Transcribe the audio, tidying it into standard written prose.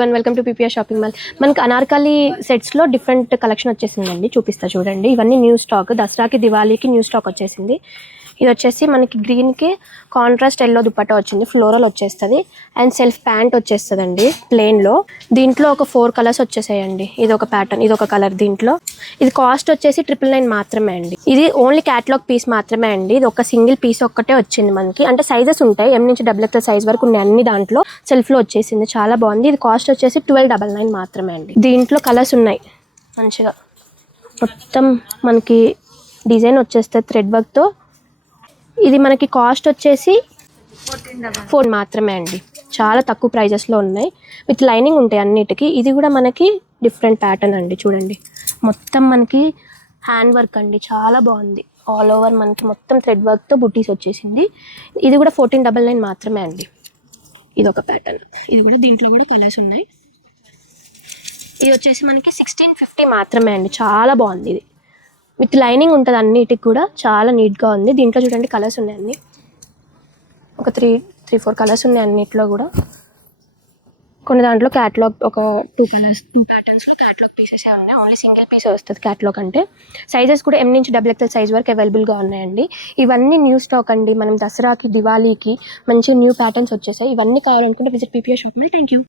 Welcome to PPR shopping mall. మనకి Anarkali sets లో different collection వచ్చేసిందండి, చూపిస్తా చూడండి. ఇవన్నీ న్యూ స్టాక్, దసరాకి దివాళీకి న్యూ స్టాక్ వచ్చేసింది. ఇది వచ్చేసి మనకి గ్రీన్ కి కాంట్రాస్ట్ ఎల్లో దుపట్టా వచ్చింది, ఫ్లోరల్ వచ్చేస్తుంది అండ్ సెల్ఫ్ ప్యాంట్ వచ్చేస్తుందండి ప్లెయిన్ లో. దీంట్లో ఒక 4 కలర్స్ వచ్చేసాయండి. ఇది ఒక ప్యాటర్న్, ఇది ఒక కలర్. దీంట్లో ఇది కాస్ట్ వచ్చేసి 999 మాత్రమే అండి. ఇది ఓన్లీ క్యాటలాగ్ పీస్ మాత్రమే అండి. ఇది ఒక సింగిల్ పీస్ ఒక్కటే వచ్చింది మనకి. అంటే సైజెస్ ఉంటాయి, M నుంచి XXL సైజ్ వరకు ఉన్నాయి అన్ని. దాంట్లో సెల్ఫ్ లో వచ్చేసింది, చాలా బాగుంది. ఇది కాస్ట్ వచ్చేసి 1299 మాత్రమే అండి. దీంట్లో కలర్స్ ఉన్నాయి మంచిగా. మొత్తం మనకి డిజైన్ వచ్చేస్తుంది థ్రెడ్ వర్క్ తో. ఇది మనకి కాస్ట్ వచ్చేసి 14 మాత్రమే అండి. చాలా తక్కువ ప్రైజెస్ లో ఉన్నాయి, విత్ లైనింగ్ ఉంటాయి అన్నిటికీ. ఇది కూడా మనకి డిఫరెంట్ ప్యాటర్న్ అండి, చూడండి. మొత్తం మనకి హ్యాండ్ వర్క్ అండి, చాలా బాగుంది. ఆల్ ఓవర్ మనకి మొత్తం థ్రెడ్ వర్క్ తో బుటీస్ వచ్చేసింది. ఇది కూడా 1499 మాత్రమే అండి. ఇది ఒక ప్యాటర్న్. ఇది కూడా దీంట్లో కూడా కలర్స్ ఉన్నాయి. ఇది వచ్చేసి మనకి 1650 మాత్రమే అండి. చాలా బాగుంది. ఇది విత్ లైనింగ్ ఉంటుంది అన్నిటికి కూడా, చాలా నీట్గా ఉంది. దీంట్లో చూడండి కలర్స్ ఉన్నాయి అన్ని, ఒక 3-4 కలర్స్ ఉన్నాయి అన్నిట్లో కూడా. కొన్ని దాంట్లో క్యాటలాగ్ ఒక 2 ప్యాటర్న్స్లో క్యాటలాగ్ పీసెస్ ఉన్నాయి. ఓన్లీ సింగిల్ పీస్ వస్తుంది క్యాటలాగ్ అంటే. సైజెస్ కూడా M నుంచి XXL సైజ్ వరకు అవైలబుల్గా ఉన్నాయండి. ఇవన్నీ న్యూ స్టాక్ అండి. మనం దసరాకి దివాళీకి మంచి న్యూ ప్యాటర్న్స్ వచ్చేసాయి. ఇవన్నీ కావాలనుకుంటే visit PPR shop mall. Thank you.